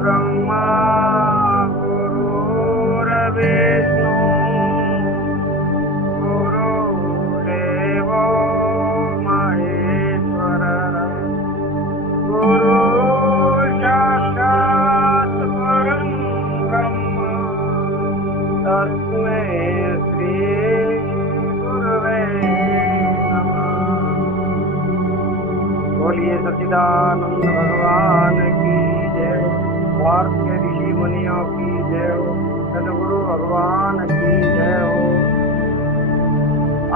ब्रह्मा गुरुर्विष्णु गुरुदेवो महेश्वर गुरु साक्षात् परं ब्रह्म तस्मै श्री गुरवे नमः। बोलिए सच्चिदानंद भगवान की जय। भारत के ऋषि मुनियों की जय हो। सदगुरु भगवान की जय हो।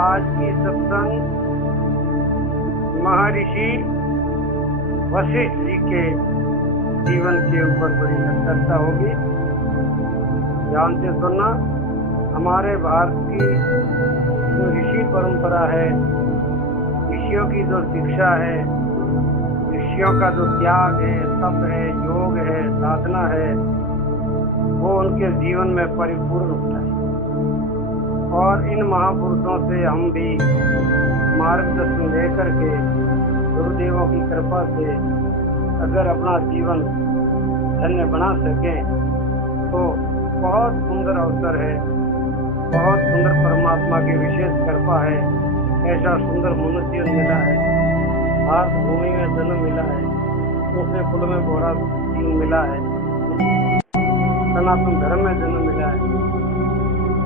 आज की सत्संग महर्षि वशिष्ठ जी के जीवन के ऊपर बड़ी चर्चा होगी। ध्यान से सुनना। हमारे भारत की जो ऋषि परंपरा है, ऋषियों की जो शिक्षा है, ऋषियों का जो त्याग है, तप है, योग है, साधना है, वो उनके जीवन में परिपूर्ण होता है। और इन महापुरुषों से हम भी मार्गदर्शन लेकर के गुरुदेवों की कृपा से अगर अपना जीवन धन्य बना सकें तो बहुत सुंदर अवसर है, बहुत सुंदर परमात्मा की विशेष कृपा है। ऐसा सुंदर मनुष्य मिला है, भारत भूमि में जन्म मिला है, उसमें कुल में बोरा जीवन मिला है, सनातन धर्म में जन्म मिला है।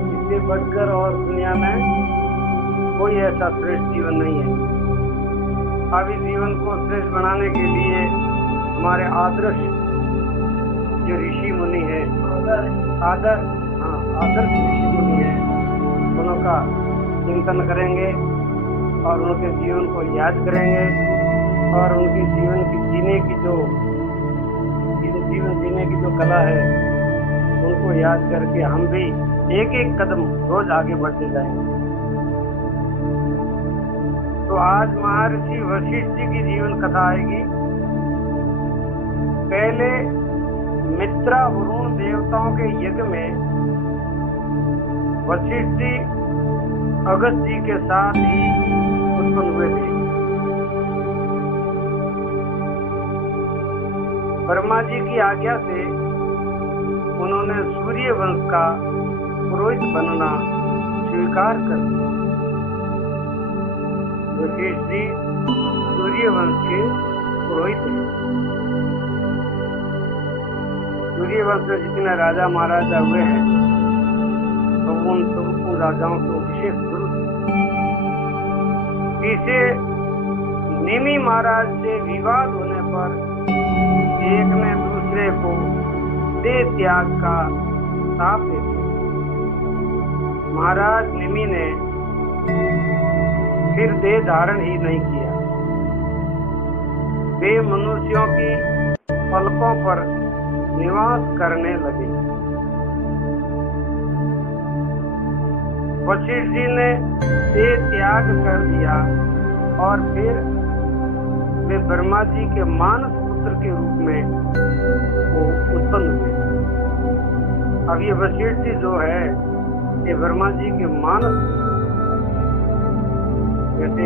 इससे बढ़कर और दुनिया में कोई ऐसा श्रेष्ठ जीवन नहीं है। अब इस जीवन को श्रेष्ठ बनाने के लिए हमारे आदर्श जो ऋषि मुनि है, आदर्श ऋषि मुनि है, उनका चिंतन करेंगे और उनके जीवन को याद करेंगे और उनके जीवन जीने की जो कला है उनको याद करके हम भी एक एक कदम रोज आगे बढ़ते जाएंगे। तो आज महर्षि वशिष्ठ जी की जीवन कथा आएगी। पहले मित्रा वरुण देवताओं के यज्ञ में वशिष्ठ जी अगस्त जी के साथ ही उत्पन्न हुए थे। ब्रह्मा जी की आज्ञा से उन्होंने सूर्य वंश का पुरोहित बनना स्वीकार कर दिया। वशिष्ठ जी सूर्य वंश के पुरोहित हैं। सूर्य वंश में जितने राजा महाराजा हुए हैं तो उन सबको राजाओं को विशेष गुरु इसे निमि महाराज से विवाद होने पर एक ने दूसरे को देह त्याग का शाप दे दिया। महाराज निमि ने फिर देह धारण ही नहीं किया। वे मनुष्यों की पलकों पर निवास करने लगे। वशिष्ठ जी ने देह त्याग कर दिया और फिर वे ब्रह्मा जी के मानस पुत्र के रूप में वो उत्पन्न हुए। अब ये वशिष्ठ जी जो है ये ब्रह्मा जी के मानस, जैसे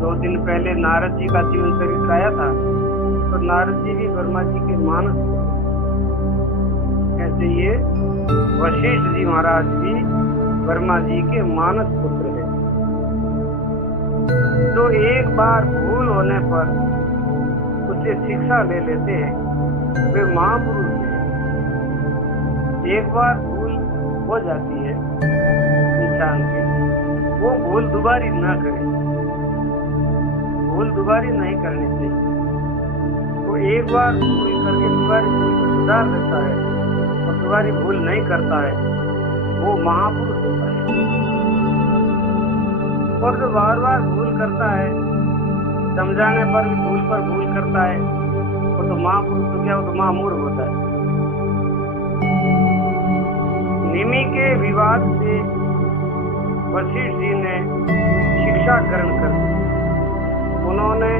2 दिन पहले नारद जी का जीवन चरित्र आया था तो नारद जी भी ब्रह्मा जी के मानस, ऐसे ये वशिष्ठ जी महाराज भी ब्रह्मा जी के मानस पुत्र हैं। तो एक बार भूल होने पर उसे शिक्षा ले लेते हैं, वे महापुरुष हैं। एक बार भूल हो जाती है इंसान की, वो भूल दोबारी ना करे, भूल दोबारी नहीं करनी चाहिए। वो एक बार भूल करके दोबारी भूल को सुधार देता है और दोबारी भूल नहीं करता है, वो महापुरुष होता है। और जो बार बार भूल करता है, समझाने पर भी भूल पर भूल करता है, वो तो महापुरुष हो गया, वो तो महामूर्ख होता है। निमि के विवाद से वशिष्ठ जी ने शिक्षा ग्रहण कर दी। उन्होंने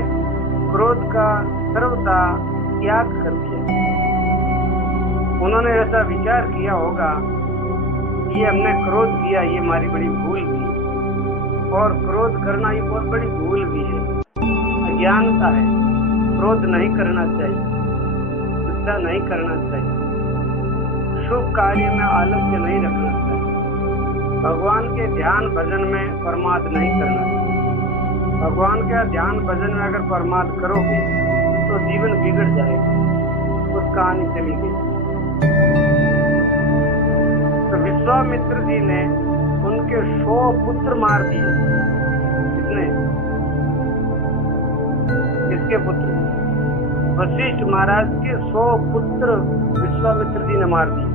क्रोध का सर्वथा त्याग कर दिया। उन्होंने ऐसा विचार किया होगा ये हमने क्रोध किया, ये हमारी बड़ी भूल थी, और क्रोध करना ये बहुत बड़ी भूल भी है, अज्ञानता है। क्रोध नहीं करना चाहिए, गुस्सा नहीं करना चाहिए, शुभ कार्य में आलस्य नहीं रखना चाहिए, भगवान के ध्यान भजन में प्रमाद नहीं करना चाहिए। भगवान का ध्यान भजन में अगर प्रमाद करोगे तो जीवन बिगड़ जाएगा। उस कहानी चली गई। तो विश्वामित्र जी ने उनके 100 पुत्र मार दिए। किसने? किसके पुत्र? वशिष्ठ महाराज के 100 पुत्र विश्वामित्र जी ने मार दिए।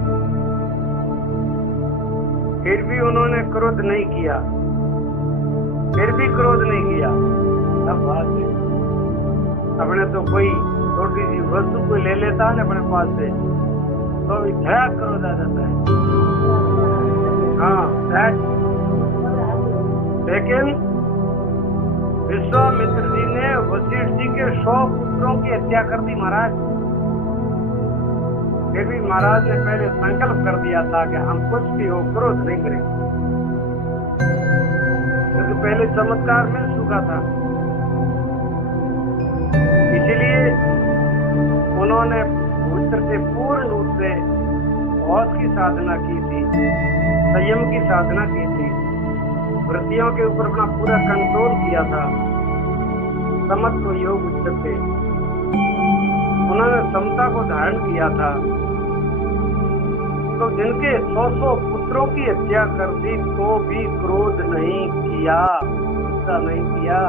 फिर भी उन्होंने क्रोध नहीं किया, फिर भी क्रोध नहीं किया। अब बात है, अपने तो कोई छोटी सी वस्तु कोई ले लेता है ना अपने पास से तो भया क्रोध आ जाता है। हाँ, लेकिन विश्वामित्र जी ने वशिष्ठ जी के 100 पुत्रों की हत्या कर दी महाराज। फिर भी महाराज ने पहले संकल्प कर दिया था कि हम कुछ भी हो क्रोध नहीं करेंगे, क्योंकि पहले चमत्कार मिल चुका था। इसलिए उन्होंने पुत्र से पूर्ण रूप से औध की साधना की थी, संयम की साधना की थी, वृत्तियों के ऊपर अपना पूरा कंट्रोल किया था। समत्व योग उच्चते, उन्होंने समता को धारण किया था। तो जिनके 100 पुत्रों की हत्या कर दी तो भी क्रोध नहीं किया, गुस्सा नहीं किया।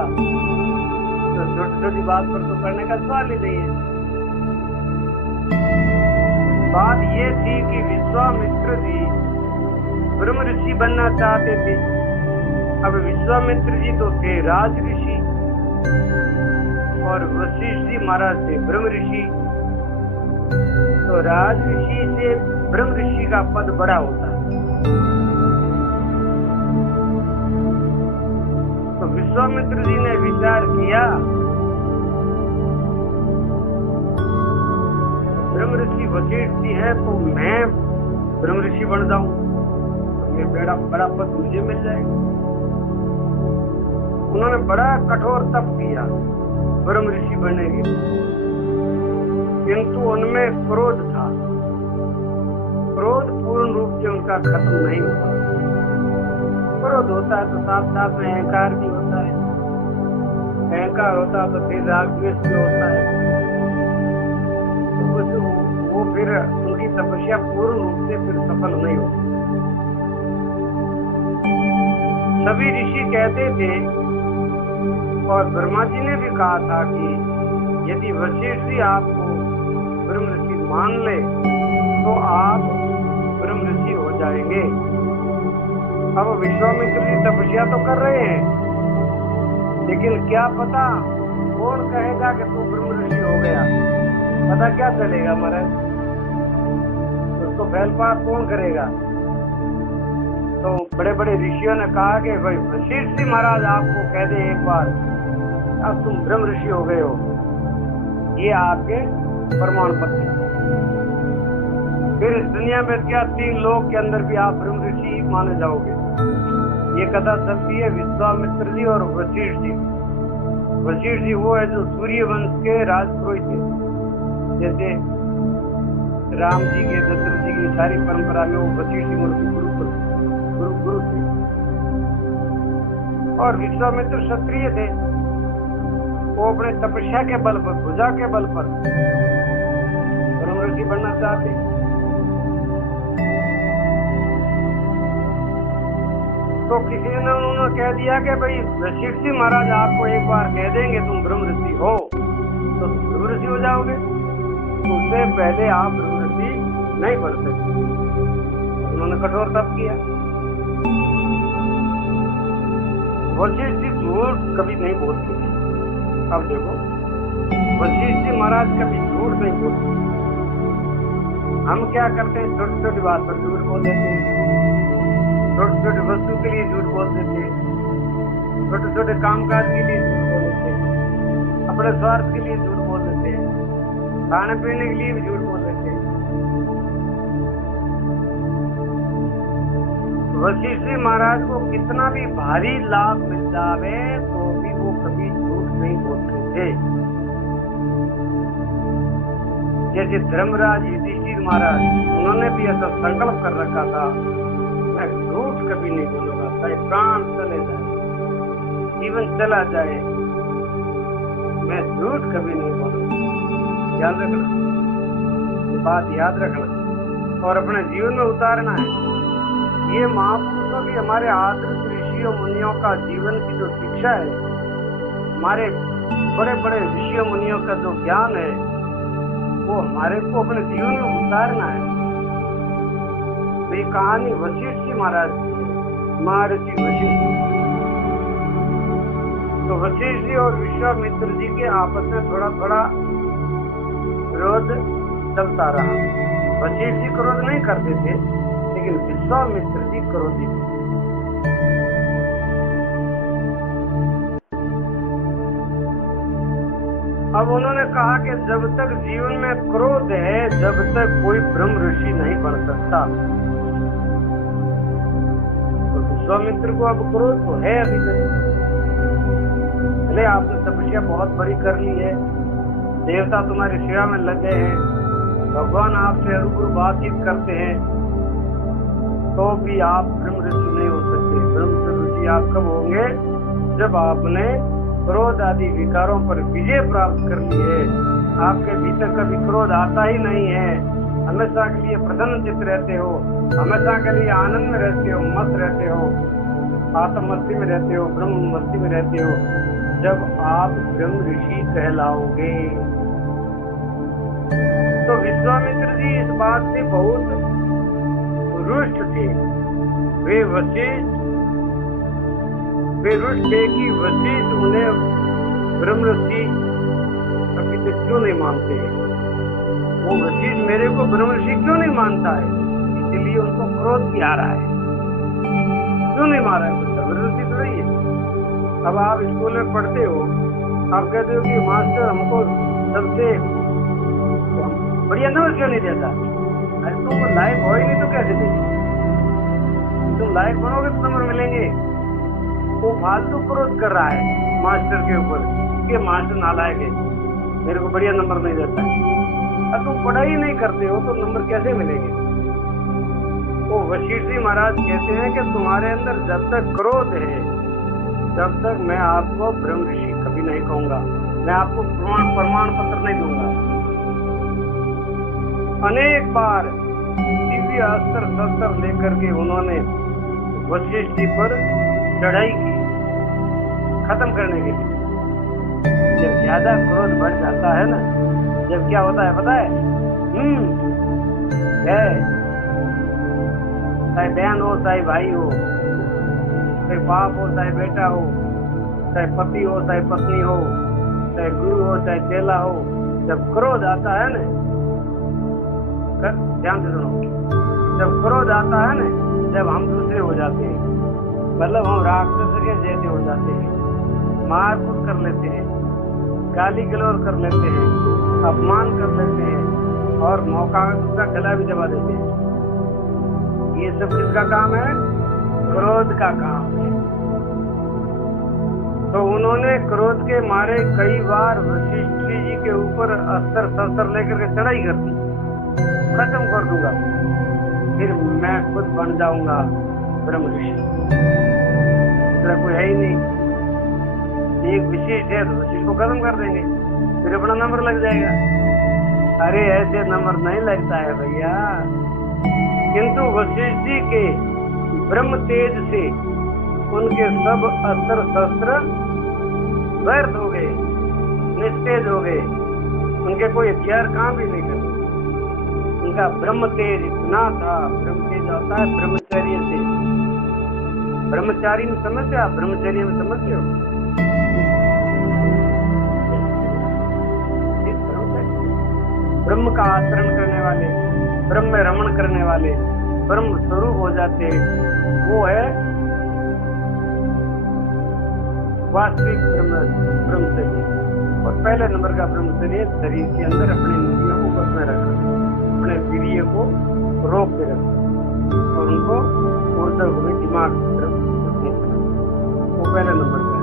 तो छोटी छोटी बात पर तो करने का सवाल ही नहीं है। बात ये थी कि विश्वामित्र जी ब्रह्म ऋषि बनना चाहते थे। अब विश्वामित्र जी तो थे राज ऋषि और वशिष्ठ जी महाराज थे ब्रह्म ऋषि। तो राज ऋषि से ब्रह्म ऋषि का पद बड़ा होता है। तो विश्वामित्र जी ने विचार किया ब्रह्म ऋषि वशिष्ठ जी है तो मैं ब्रह्म ऋषि बन जाऊं तो ये बड़ा पद मुझे मिल जाएगा। उन्होंने बड़ा कठोर तप किया ब्रह्म ऋषि बनने के लिए, किंतु उनमें क्रोध था। क्रोध पूर्ण रूप से उनका खत्म नहीं हुआ। क्रोध होता है तो साथ साथ में अहंकार भी होता है, अहंकार होता है तो फिर राग द्वेष भी होता है। तो वो फिर उनकी तपस्या पूर्ण रूप से फिर सफल नहीं होती। सभी ऋषि कहते थे और ब्रह्मा जी ने भी कहा था कि यदि वशिष्ठ जी आपको ब्रह्म ऋषि मान ले तो आप ब्रह्म ऋषि हो जाएंगे। अब विश्वामित्र जी तपस्या तो कर रहे हैं, लेकिन क्या पता कौन कहेगा कि तू ब्रह्म ऋषि हो गया? पता क्या चलेगा महाराज? उसको फैल पार कौन करेगा? तो बड़े बड़े ऋषियों ने कहा कि भाई वशिष्ठ जी महाराज आपको कह दे एक बार अब तुम ब्रह्म ऋषि हो गए हो, ये आपके प्रमाण पत्र। फिर इस दुनिया में क्या 3 लोक के अंदर भी आप ब्रह्म ऋषि माने जाओगे। ये कथा चलती है विश्वामित्र जी और वशिष्ठ जी। वशिष्ठ जी वो है जो सूर्य वंश के राजपुरोहित थे। जैसे राम जी के, दशरथ जी की सारी परंपरा में वो वशिष्ठ जी गुरु थे। और विश्वामित्र क्षत्रिय थे, वो अपने तपस्या के बल पर, भुजा के बल पर ब्रह्म ऋषि बनना चाहते। तो किसी ने उन्होंने कह दिया कि भाई वशिष्ठ जी महाराज आपको एक बार कह देंगे तुम ब्रह्म ऋषि हो तो ब्रह्म ऋषि हो जाओगे, तो उससे पहले आप ब्रह्म ऋषि नहीं बन सकते। उन्होंने कठोर तप किया। वशिष्ठ जी झूठ कभी नहीं बोलते। अब देखो वशिष्ठ जी महाराज कभी झूठ नहीं बोलते। हम क्या करते हैं, छोटी छोटी बात पर झूठ बोल देते हैं, छोटी छोटी वस्तु के लिए झूठ बोल देते हैं, छोटे छोटे कामकाज के लिए झूठ बोल देते हैं, अपने स्वार्थ के लिए झूठ बोल देते हैं, खाने पीने के लिए भी झूठ बोल देते हैं। वशिष्ठ जी महाराज को कितना भी भारी लाभ मिल जावे तो भी वो कभी झूठ नहीं बोलते थे। जैसे धर्मराज युधिष्ठिर महाराज, उन्होंने भी ऐसा संकल्प कर रखा था, मैं झूठ कभी नहीं बोलूंगा, चाहे प्राण चले जाए, जीवन चला जाए, मैं झूठ कभी नहीं बोलूंगा। ध्यान रखना, बात याद रखना और अपने जीवन में उतारना है। ये महापुरुषों की, हमारे आदर्श ऋषियों मुनियों का जीवन की जो शिक्षा है, हमारे बड़े बड़े ऋषियों मुनियों का जो ज्ञान है, वो हमारे को अपने जीवन में उतारना है। तो ये कहानी वशिष्ठ जी महाराज की है, महर्षि वशिष्ठ। तो वशिष्ठ जी और विश्वामित्र जी के आपस में थोड़ा थोड़ा विरोध चलता रहा। वशिष्ठ जी क्रोध नहीं करते थे, लेकिन विश्वामित्र जी क्रोधी थे। अब उन्होंने कहा कि जब तक जीवन में क्रोध है, जब तक कोई ब्रह्म ऋषि नहीं बन सकता। तो विश्वामित्र को अब क्रोध तो है अभी तक, चले आपने तपस्या बहुत बड़ी कर ली है, देवता तुम्हारी सेवा में लगे हैं, भगवान आपसे रूबरू बातचीत करते हैं, तो भी आप ब्रह्म ऋषि नहीं हो सकते। ब्रह्म ऋषि आप कब होंगे? जब आपने क्रोध आदि विकारों पर विजय प्राप्त कर ली है। आपके भीतर कभी क्रोध आता ही नहीं है, हमेशा के लिए प्रसन्न चित्त रहते हो, हमेशा के लिए आनंद में रहते हो, मस्त रहते हो, आत्म मस्ती में रहते हो, ब्रह्म मस्ती में रहते हो, जब आप ब्रह्म ऋषि कहलाओगे। तो विश्वामित्र जी इस बात से बहुत रुष्ट थे। वे रुष्ट थे कि वशिष्ठ उन्हें ब्रह्म ऋषि कभी तक क्यों नहीं मानते हैं। वो वशिष्ठ मेरे को ब्रह्म ऋषि क्यों नहीं मानता है, इसीलिए उनको क्रोध भी आ रहा है। क्यों नहीं मारा है? कुछ जबरदस्ती तो नहीं है। अब आप स्कूल में पढ़ते हो, आप कहते हो कि मास्टर हमको सबसे बढ़िया नंबर क्यों नहीं देता? अरे तुम लायक हो ही नहीं तो कैसे देंगे? तुम लायक बनोगे तो नंबर मिलेंगे। वो फालतू क्रोध कर रहा है मास्टर के ऊपर कि मास्टर नालायक है, मेरे को बढ़िया नंबर नहीं देता है। अब तुम पढ़ाई नहीं करते हो तो नंबर कैसे मिलेंगे? वो वशिष्ठ जी महाराज कहते हैं कि तुम्हारे अंदर जब तक क्रोध है, तब तक मैं आपको ब्रह्म ऋषि कभी नहीं कहूंगा, मैं आपको प्रमाण पत्र नहीं दूंगा। अनेक बार दिव्य अस्त्र शस्त्र लेकर के उन्होंने वशिष्ठ जी पर चढ़ाई की खत्म करने के लिए। जब ज्यादा क्रोध बढ़ जाता है ना, जब क्या होता है पता है? चाहे बहन हो, चाहे भाई हो, चाहे बाप हो, चाहे बेटा हो, चाहे पति हो, चाहे पत्नी हो, चाहे गुरु हो, चाहे चेला हो, जब क्रोध आता है ना, ध्यान से सुनो, जब क्रोध आता है ना, जब हम दूसरे हो जाते हैं, मतलब हम राक्षस के जैसे हो जाते हैं, मारकूट कर लेते हैं, गाली गलौज कर लेते हैं, अपमान कर लेते हैं और मौका उसका गला भी दबा देते हैं। ये सब किसका काम है? क्रोध का काम है। तो उन्होंने क्रोध के मारे कई बार वशिष्ठ जी के ऊपर अस्त्र शस्त्र लेकर के चढ़ाई कर दी, खत्म कर दूंगा, फिर मैं खुद बन जाऊंगा ब्रह्म ऋषि। दूसरा कोई है ही नहीं, एक विशेष है तो वशिष्ठ को खत्म कर देंगे, फिर अपना नंबर लग जाएगा। अरे ऐसे नंबर नहीं लगता है भैया। किंतु वशिष्ठ जी के ब्रह्म तेज से उनके सब अस्त्र शस्त्र व्यर्थ हो गए, निस्तेज हो गए, उनके कोई हथियार काम भी नहीं करते। उनका ब्रह्म तेज इतना था। ब्रह्म तेज आता है ब्रह्मचर्य से। ब्रह्मचारी में समझते हो आप? ब्रह्मचर्य में समझते हो? ब्रह्म का आचरण करने वाले, ब्रह्म में रमण करने वाले, ब्रह्म स्वरूप हो जाते, वो है वास्तविक ब्रह्मचर्य। और पहले नंबर का ब्रह्मचर्य शरीर के अंदर अपने इंद्रियों को बस में रखा, अपने वीर्य को रोक के रखा और उनको ऊर्जा मतलब हमें दिमाग की तरफ सोचने का, वो पहला नंबर का है।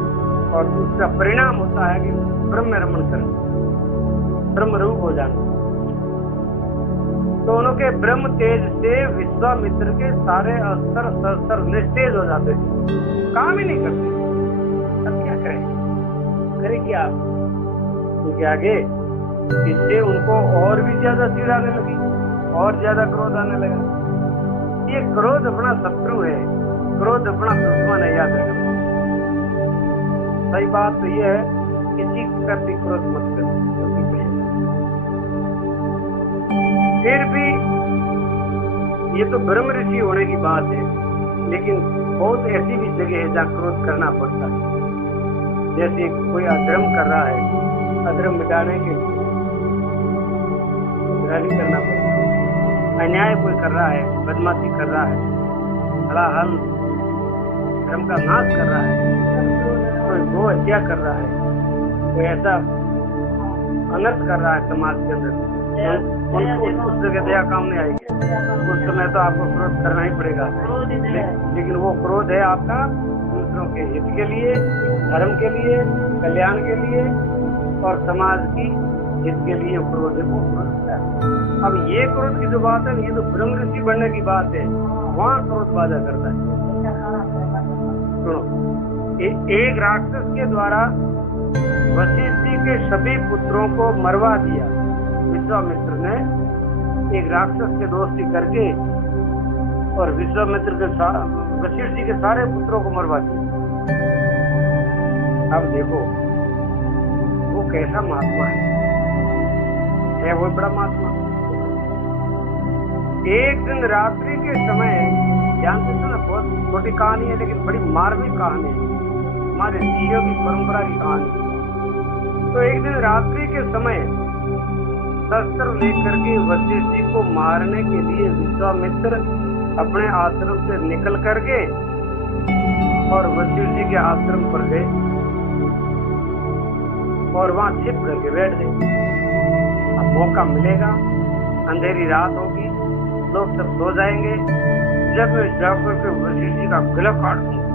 और उसका परिणाम होता है कि ब्रह्म रमण करना, ब्रह्म रूप हो जाना। दोनों के ब्रह्म तेज से विश्वामित्र के सारे अस्त्र शस्त्र निस्तेज हो जाते थे, काम ही नहीं करते। अब क्या करें, करें क्या आप उनके आगे? इससे उनको और भी ज्यादा चिढ़ आने लगी, और ज्यादा क्रोध आने लगा। ये क्रोध अपना शत्रु है, क्रोध अपना दुश्मन है, याद रखना। सही बात तो ये है, किसी का भी क्रोध मत करो। फिर भी ये तो ब्रह्म ऋषि होने की बात है, लेकिन बहुत ऐसी भी जगह है जहाँ क्रोध करना पड़ता है। जैसे कोई अधर्म कर रहा है, अधर्म मिटाने के लिए रैली करना पड़ता है। अन्याय कोई कर रहा है, बदमाशी कर रहा है, हलाहल धर्म का नाश कर रहा है, कोई गो हत्या कर रहा है, कोई ऐसा अनर्थ कर रहा है समाज के अंदर, उनको उस जगह दया काम नहीं आएगी। उस समय तो आपको क्रोध करना ही पड़ेगा, लेकिन वो क्रोध है आपका दूसरों के हित के लिए, धर्म के लिए, कल्याण के लिए और समाज की हित के लिए क्रोध है, वो क्रोध है। अब ये क्रोध की जो बात है, ये तो ब्रह्म ऋषि बनने की बात है, वहाँ क्रोध बाधा करता है। सुनो, एक राक्षस के द्वारा वशिष्ठ जी के सभी पुत्रों को मरवा दिया। विश्वामित्र ने एक राक्षस के दोस्ती करके और विश्वामित्र के वशिष्ठ जी के सारे पुत्रों को मरवा दिया। अब देखो वो कैसा महात्मा है वो बड़ा महात्मा। एक दिन रात्रि के समय, ध्यान से सुना, बहुत छोटी कहानी है लेकिन बड़ी मार्मिक कहानी है, हमारे ऋषियों की परंपरा की कहानी। तो एक दिन रात्रि के समय शस्त्र लेकर के वशिष्ठ जी को मारने के लिए विश्वामित्र अपने आश्रम से निकल करके और वशिष्ठ जी के आश्रम पर गए और वहां छिप करके बैठ गए। अब मौका मिलेगा, अंधेरी रात होगी, लोग सब सो जाएंगे, जब मैं जाकर के वशिष्ठ जी का गला काट दूंगा,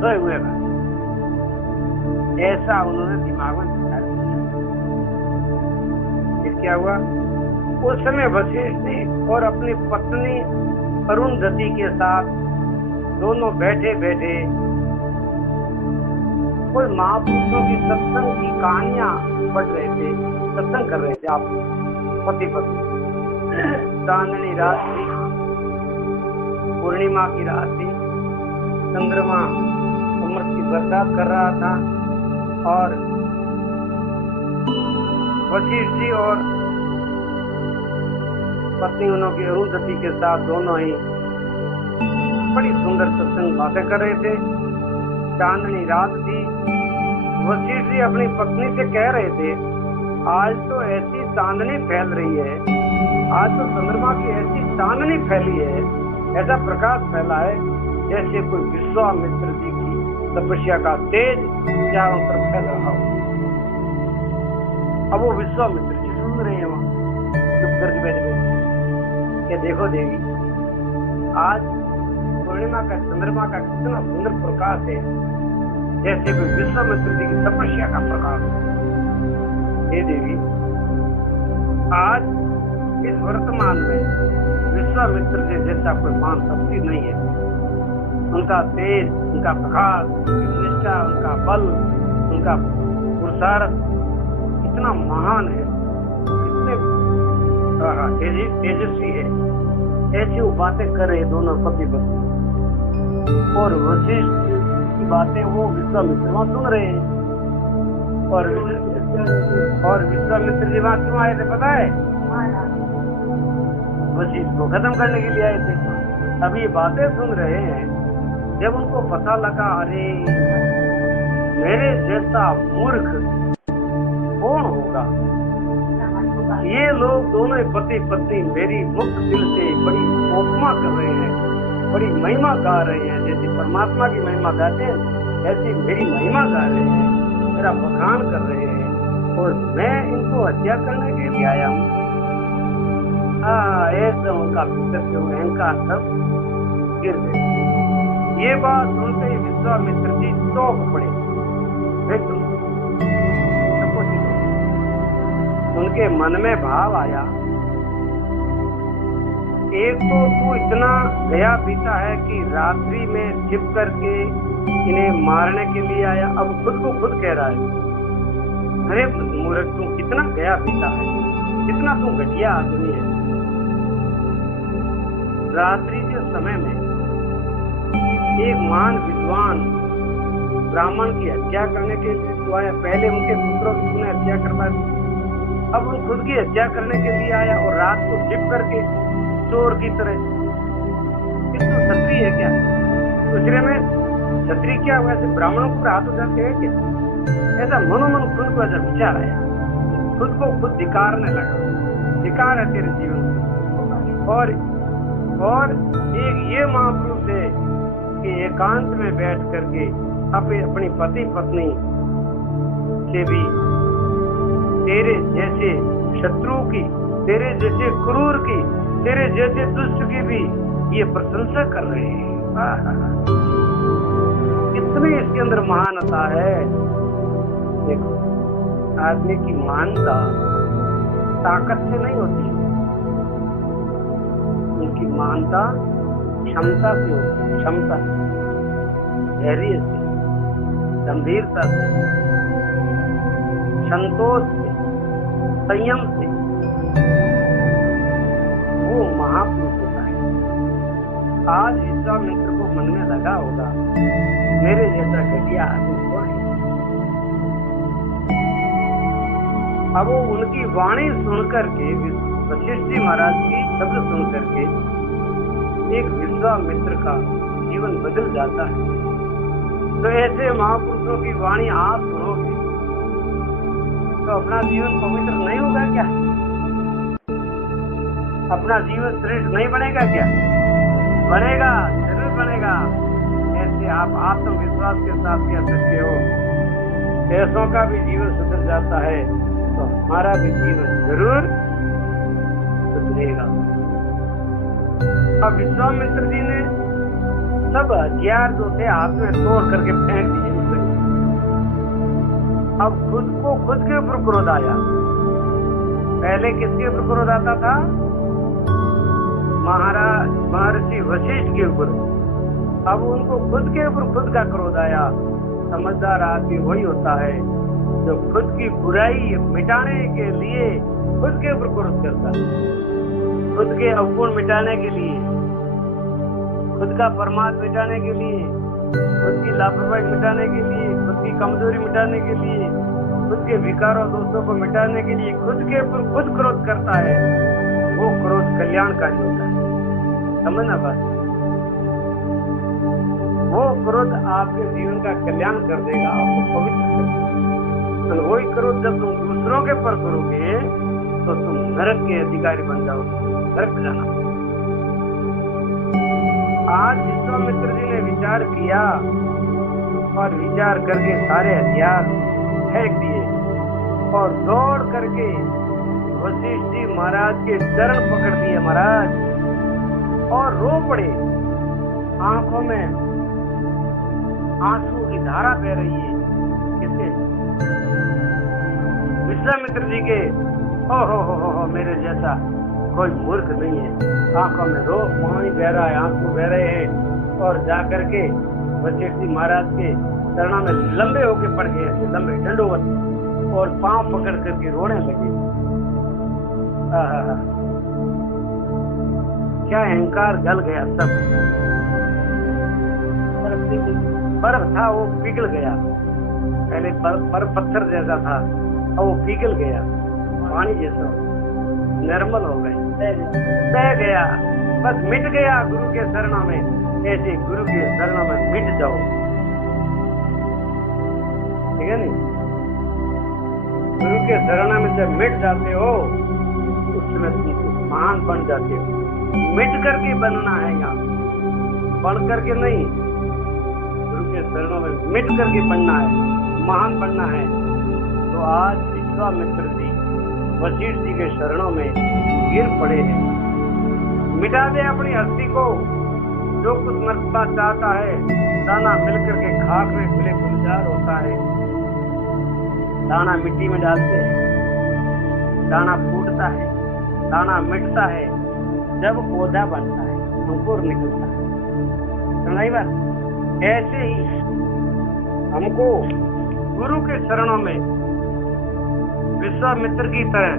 सोए हुए का। ऐसा उन्होंने दिमाग में विचार किया। फिर क्या हुआ, उस समय वशिष्ठ जी और अपनी पत्नी अरुंधति के साथ दोनों बैठे बैठे कोई महापुरुषों की सत्संग की कहानियां पढ़ रहे थे, सत्संग कर रहे थे। आप पति पत्नी, चांदनी रात थी, पूर्णिमा की रात थी, चंद्रमा अमृत की बरसात कर रहा था और वशिष्ठ जी और पत्नी उन्होंने अरुंधति के साथ दोनों ही बड़ी सुंदर सत्संग बातें कर रहे थे। चांदनी रात थी। वशिष्ठ जी अपनी पत्नी से कह रहे थे, आज तो ऐसी चांदनी फैल रही है, आज तो चंद्रमा की ऐसी चांदनी फैली है, ऐसा प्रकाश फैला है जैसे कोई विश्वामित्र जी की तपस्या का तेज चारों तरफ फैल रहा हो। अब वो विश्वामित्र जी सुन रहे हैं वहां चुप करके बैठे बैठे। ये देखो देवी, आज पूर्णिमा का चंद्रमा का कितना सुंदर प्रकाश है, जैसे कोई विश्वामित्र जी की तपस्या का प्रकाश। हे देवी, आज इस वर्तमान में विश्वामित्र जी जैसा कोई महान शक्ति नहीं है। उनका तेज, उनका प्रकाश, उनकी निष्ठा, उनका बल, उनका पुरुषार्थ कितना महान है, कितने तेजस्वी है। ऐसी वो बातें कर रहे दोनों पति पत्नी, और वशिष्ठ की बातें वो विश्वामित्र वहां सुन रहे हैं। और विश्वामित्र जी वहां क्यों आए थे पता है? वशिष्ठ को खत्म करने के लिए आए थे। अब ये बातें सुन रहे हैं, जब उनको पता लगा, अरे मेरे जैसा मूर्ख कौन होगा, ये लोग दोनों पति पत्नी मेरी मुक्त दिल से बड़ी उपमा कर रहे हैं, बड़ी महिमा गा रहे हैं, जैसे परमात्मा की महिमा गाते हैं ऐसी मेरी महिमा गा रहे हैं, मेरा बखान कर रहे हैं, और मैं इनको हत्या करने के लिए आया हूँ। ऐसा उनका भीतर जो अहंकार सब गिर गए। ये बात सुनते ही विश्वामित्र जी चौंक पड़े। उनके मन में भाव आया, एक तो तू इतना गया पीता है कि रात्रि में छिप करके इन्हें मारने के लिए आया, अब खुद को खुद कह रहा है, अरे मूर्ख तू कितना गया पीता है, कितना तू घटिया आदमी है। रात्रि के समय में एक महान विद्वान ब्राह्मण की हत्या करने के लिए तो आया, पहले उनके पुत्रों की तूने हत्या करवा दी, अब वो खुद की हत्या करने के लिए आया और रात को छिप करके चोर की तरह। कितना क्षत्रिय है क्या? दूसरे में क्षत्रिय क्या हुआ, ऐसे ब्राह्मणों को हाथ उठाते हैं क्या? ऐसा मनोमन खुद को ऐसा विचार आया, खुद को खुद धिकारने लगा, धिकार है तेरे जीवन में। और एक ये महापुरुष है कि एकांत में बैठ करके अपनी पति पत्नी से भी तेरे जैसे शत्रु की, तेरे जैसे क्रूर की, तेरे जैसे दुष्ट की भी ये प्रशंसा कर रहे हैं। कितनी इसके अंदर महानता है। देखो, आदमी की महानता ताकत से नहीं होती, उनकी महानता क्षमता से होती है, क्षमता, धैर्य से, गंभीरता से, संतोष से, संयम से, वो महापुरुष होता है। आज विश्वामित्र को मन में लगा होगा, मेरे जैसा घटिया आदमी कौन है। अब वो उनकी वाणी सुनकर के, वशिष्ठ जी महाराज की शब्द सुनकर के एक विश्वामित्र का जीवन बदल जाता है। तो ऐसे महापुरुषों की वाणी आप सुनोगे तो अपना जीवन पवित्र नहीं होगा क्या? अपना जीवन श्रेष्ठ नहीं बनेगा क्या? बनेगा, जरूर बनेगा। ऐसे आप आत्मविश्वास के साथ कह सकते हो, ऐसों का भी जीवन सुधर जाता है तो हमारा भी जीवन जरूर सुधरेगा। अब विश्वामित्र जी ने सब हथियार जो थे हाथ में तोड़ करके फेंक दिए। अब खुद को खुद के ऊपर क्रोध आया। पहले किसके ऊपर क्रोध आता था? महर्षि वशिष्ठ के ऊपर। अब उनको खुद के ऊपर खुद का क्रोध आया। समझदार आदमी वही होता है जो खुद की बुराई मिटाने के लिए खुद के ऊपर क्रोध करता है, खुद के अवगुण मिटाने के लिए, खुद का परमार्थ मिटाने के लिए, खुद की लापरवाही मिटाने के लिए, खुद की कमजोरी मिटाने के लिए, खुद के विकारों दोषों को मिटाने के लिए खुद के ऊपर खुद क्रोध करता है। वो क्रोध कल्याणकारी होता है। समझना बात, वो क्रोध आपके जीवन का कल्याण कर देगा, आपको पवित्र कर देगा। वही क्रोध जब तुम दूसरों के पर करोगे तो तुम नरक के अधिकारी बन जाओगे, नरक जाना। आज विश्वामित्र जी ने विचार किया और विचार करके सारे हथियार फेंक दिए और दौड़ करके वशिष्ठ जी महाराज के चरण पकड़ दिए महाराज, और रो पड़े। आंखों में आंसू की धारा बह रही है। किसके? विश्वामित्र जी के। ओ हो मेरे जैसा कोई मूर्ख नहीं है। आंखों में रो पानी बह रहा है, आंसू बह रहे हैं, और जाकर के वशिष्ठ जी महाराज के चरणों में लंबे होके पड़ गए, लंबे दंडोवत, और पांव पकड़ करके रोने लगे। क्या अहंकार गल गया सब। बर्फ था वो पिघल गया, पहले बर्फ पत्थर जैसा था और वो पिघल गया, पानी जैसा निर्मल हो गए, बह गया, बस मिट गया गुरु के शरणों में। ऐसे गुरु के शरणों में मिट जाओ, ठीक है नहीं? गुरु के शरणों में जब मिट जाते हो उसमें तुम महान बन जाते हो। मिट करके बनना है, यहाँ बन करके नहीं, गुरु के शरणों में मिट करके बनना है, महान बनना है। तो आज विश्वामित्र जी वशिष्ठ जी के शरणों में गिर पड़े हैं। मिटा दे अपनी हस्ती को, जो कुछ मरता चाहता है, दाना मिलकर के खाक में खुले गुलजार होता है। दाना मिट्टी में डालते हैं, दाना फूटता है, दाना मिटता है, जब पौधा बनता है, अंकुर निकलता है। समझाई बात? ऐसे ही हमको गुरु के शरणों में विश्वामित्र की तरह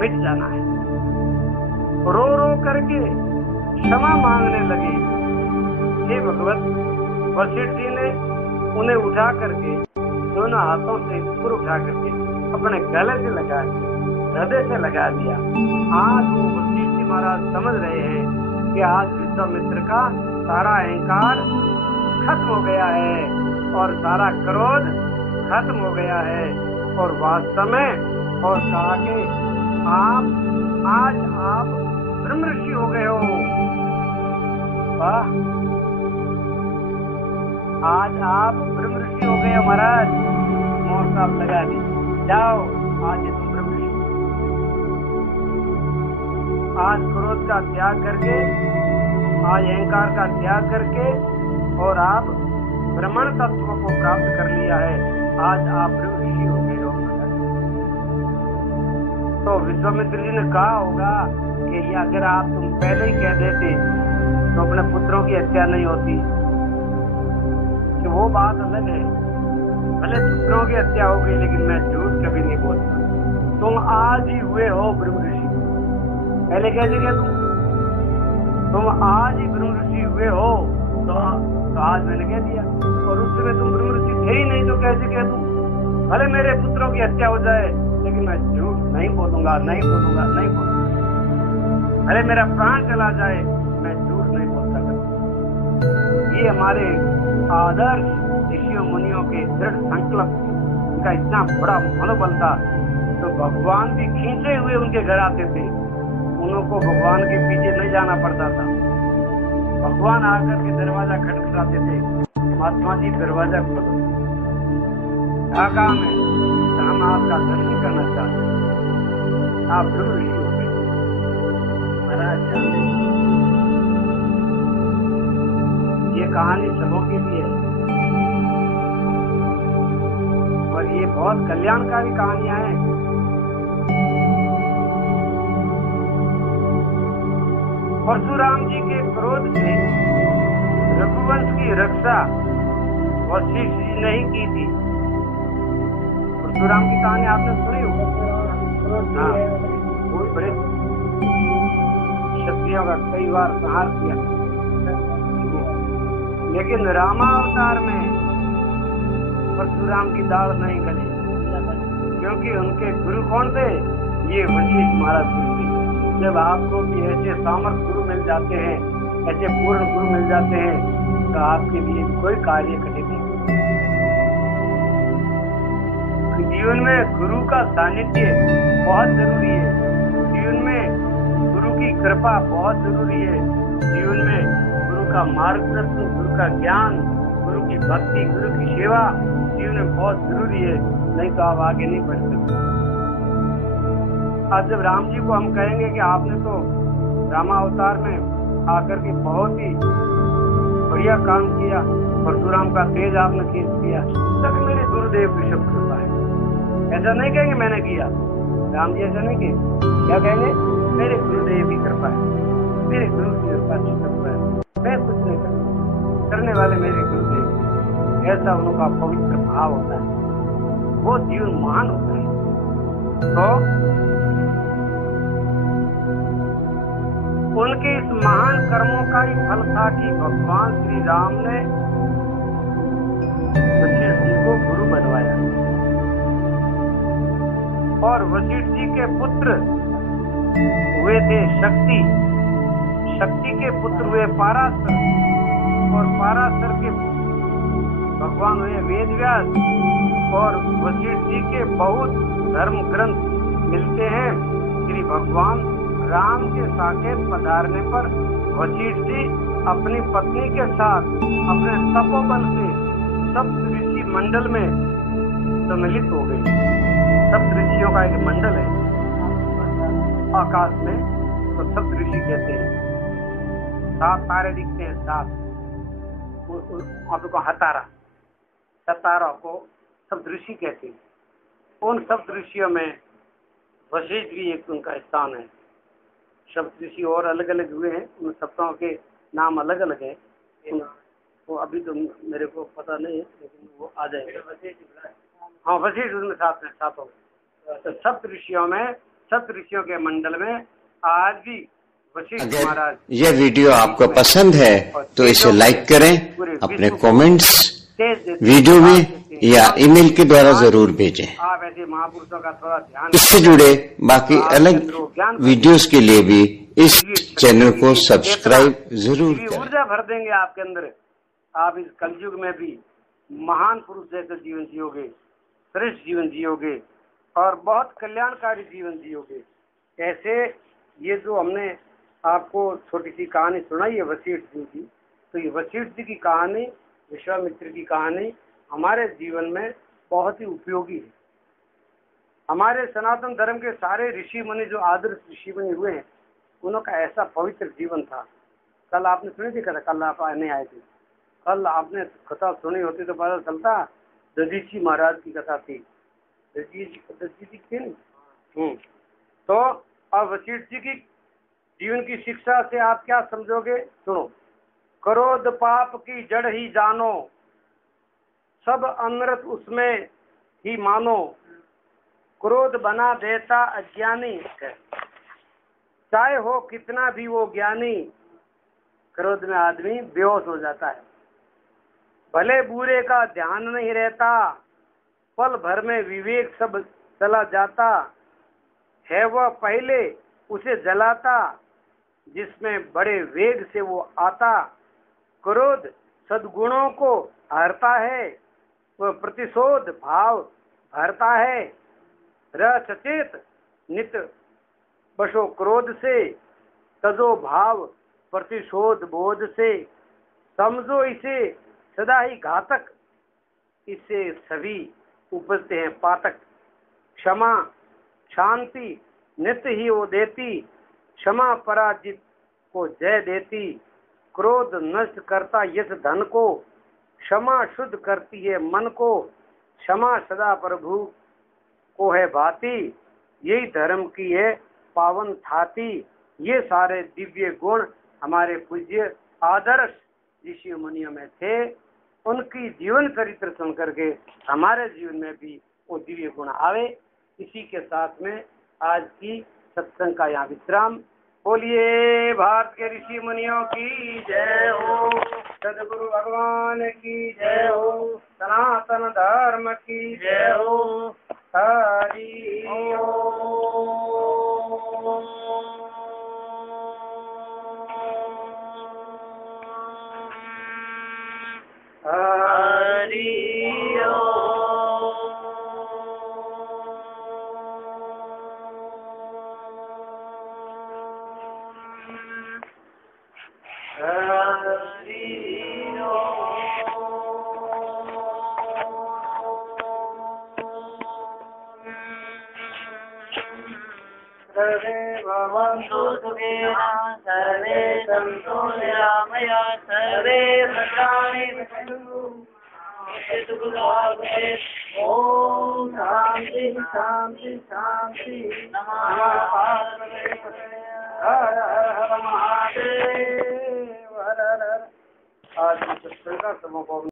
मिट जाना है। रो रो करके क्षमा मांगने लगे। हे भगवत, वशिष्ठ जी ने उन्हें उठा करके दोनों हाथों से ऊपर उठा करके अपने गले से लगा दिया, हृदय से लगा दिया। आज वो वशिष्ठ जी महाराज समझ रहे हैं कि आज विश्वामित्र का सारा अहंकार खत्म हो गया है और सारा क्रोध खत्म हो गया है और वास्तव में और कहा कि आज आप ब्रह्म ऋषि हो गए हो। वाह, आज आप ब्रह्म ऋषि हो गए हो महाराज। मोर साहब लगा दी, जाओ आज ये तुम ब्रह्म ऋषि। आज क्रोध का त्याग करके, आज अहंकार का त्याग करके और आप ब्रह्मण तत्व को प्राप्त कर लिया है। आज आप ब्रह्म ऋषि हो गए हो। तो विश्वामित्र जी ने कहा होगा कि ये अगर आप तुम पहले ही कह देते तो अपने पुत्रों की हत्या नहीं होती। कि वो बात अलग है, भले पुत्रों की हत्या हो गई लेकिन मैं झूठ कभी नहीं बोलता। तुम आज ही हुए हो ब्रह्म ऋषि। पहले कैसे कह तुम आज ही ब्रह्म ऋषि हुए हो तो आज मैंने कह दिया। और उस समय तुम ब्रह्म ऋषि थे ही नहीं तो कैसे कह दूं? भले मेरे पुत्रों की हत्या हो जाए लेकिन मैं झूठ नहीं बोलूंगा, नहीं बोलूंगा, नहीं बोलूंगा। भले मेरा प्राण चला जाए मैं झूठ नहीं बोल सकता। ये हमारे आदर्श ऋषियों मुनियों के दृढ़ संकल्प का इतना बड़ा मनोबल था। तो भगवान भी खींचे हुए उनके घर आते थे, उनको भगवान के पीछे नहीं जाना पड़ता था। भगवान आकर के दरवाजा खटखटाते थे, महात्मा जी दरवाजा खोलो, क्या काम है? हम आपका दर्शन करना चाहते हैं। आप ब्रह्म ऋषि हो गए महाराज। ये कहानी सबों के लिए है और ये बहुत कल्याणकारी कहानियां हैं। परशुराम जी के क्रोध से रघुवंश की रक्षा वशिष्ठ जी ने ही की थी। परशुराम की कहानी आपने सुनी हो? हाँ, बहुत बड़े क्षत्रियों का कई बार संहार किया, लेकिन रामावतार में परशुराम की दाढ़ नहीं गली, क्योंकि उनके गुरु कौन थे? ये वशिष्ठ महाराज गुरु थे। जब आपको भी ऐसे सामर्थ गुरु मिल जाते हैं, ऐसे पूर्ण गुरु मिल जाते हैं तो आपके लिए कोई कार्य कठिन नहीं। जीवन में गुरु का सानिध्य बहुत जरूरी है। जीवन में गुरु की कृपा बहुत जरूरी है। जीवन में गुरु का मार्गदर्शन, गुरु का ज्ञान, गुरु की भक्ति, गुरु की सेवा जीवन में बहुत जरूरी है, नहीं तो आप आगे नहीं बढ़ सकते। आज जब राम जी को हम कहेंगे कि आपने तो रामावतार में आकर के बहुत ही बढ़िया काम किया, परशुराम का तेज आपने खींच दिया, तब मेरे गुरुदेव की शुभ कृपा है। ऐसा नहीं कहेंगे मैंने किया, राम जी ऐसा नहीं कहेंगे। क्या कहेंगे? मेरे गुरुदेव की कृपा है, मेरे गुरु की कृपा है, मैं कुछ नहीं करता, करने वाले मेरे गुरुदेव। ऐसा उनका पवित्र भाव होता है, वो जीवन महान होता है। तो उनके इस महान कर्मों का ही फल था कि भगवान श्री राम ने वशिष्ठ जी को गुरु बनवाया और वशिष्ठ जी के पुत्र हुए थे शक्ति, शक्ति के पुत्र हुए पाराशर और पाराशर के भगवान हुए वेदव्यास। और वशिष्ठ जी के बहुत धर्म ग्रंथ मिलते हैं। श्री भगवान राम के साकेत पधारने पर वशिष्ठ जी अपनी पत्नी के साथ अपने तपोबल से सप्त ऋषि मंडल में सम्मिलित हो गए। सप्त ऋषियों का एक मंडल है आकाश में, तो सप्त ऋषि कहते हैं। 7 तारे दिखते हैं, 7। आपको हतारा, सतारा को सप्तऋषि कहते हैं। उन सप्तऋषियों में वशिष्ठ भी एक उनका स्थान है। सप्तऋषि और अलग अलग हुए हैं, उन सप्तों के नाम अलग अलग हैं। वो अभी तो मेरे को पता नहीं है, लेकिन वो आ जाएगा। हाँ, वशिष्ठ उसमें 7 हैं, 7 हो गए। तो सप्तऋषियों के मंडल में आज भी वशिष्ठ महाराज। यह वीडियो आपको पसंद है तो इसे लाइक करें, अपने कमेंट्स वीडियो में या ईमेल के द्वारा जरूर भेजें। आप ऐसे महापुरुषों का थोड़ा ध्यान, इससे जुड़े बाकी अलग वीडियोस के लिए भी इस चैनल को सब्सक्राइब जरूर करें। ऊर्जा भर देंगे आपके अंदर। आप इस कलयुग में भी महान पुरुष जैसे जीवन जियोगे, श्रेष्ठ जीवन जियोगे और बहुत कल्याणकारी जीवन जियोगे। ऐसे ये जो हमने आपको छोटी सी कहानी सुनाई है वशिष्ठ जी की, तो ये वशिष्ठ जी की कहानी, विश्वामित्र की कहानी हमारे जीवन में बहुत ही उपयोगी है। हमारे सनातन धर्म के सारे ऋषि मुनि, जो आदर्श ऋषि मुनि हुए हैं, उनका ऐसा पवित्र जीवन था। कल आपने सुनी थी कथा, कल आप नहीं आए थे, कल आपने कथा सुनी होती तो पता चलता। दधीची महाराज की कथा थी, दधीची थी नहीं। तो अब वशिष्ठ जी की जीवन की शिक्षा से आप क्या समझोगे, सुनो। क्रोध पाप की जड़ ही जानो, सब अनर्थ उसमें ही मानो। क्रोध बना देता अज्ञानी, चाहे हो कितना भी वो ज्ञानी। क्रोध में आदमी बेहोश हो जाता है। भले बुरे का ध्यान नहीं रहता, पल भर में विवेक सब चला जाता। है वह पहले उसे जलाता, जिसमें बड़े वेग से वो आता। क्रोध सद्गुणों को हरता है, वह प्रतिशोध भाव भरता है। रह सचेत नित बसो क्रोध से, तजो भाव प्रतिशोध बोध से। समझो इसे सदा ही घातक, इससे सभी उपजते हैं पातक। क्षमा शांति नित्य ही वो देती, क्षमा पराजित को जय देती। क्रोध नष्ट करता यश धन को, क्षमा शुद्ध करती है मन को। क्षमा सदा प्रभु को है भाती, यही धर्म की है पावन थाती। ये सारे दिव्य गुण हमारे पूज्य आदर्श ऋषि मुनियों में थे। उनकी जीवन चरित्र सुन करके हमारे जीवन में भी वो दिव्य गुण आवे। इसी के साथ में आज की सत्संग का यहाँ विश्राम। बोलिए भारत के ऋषि मुनियों की जय हो, सदगुरु भगवान की जय हो, सनातन धर्म की जय हो। हरि ओम। हरि सर्वे भवन्तु सुखिनः, सर्वे सन्तु निरामया, सर्वे भद्राणि पश्यन्तु ओम शांति शांति शांति। नमः पार्वती पतये। हर हर महादेव, हर हर। आज सत्संग का समापन।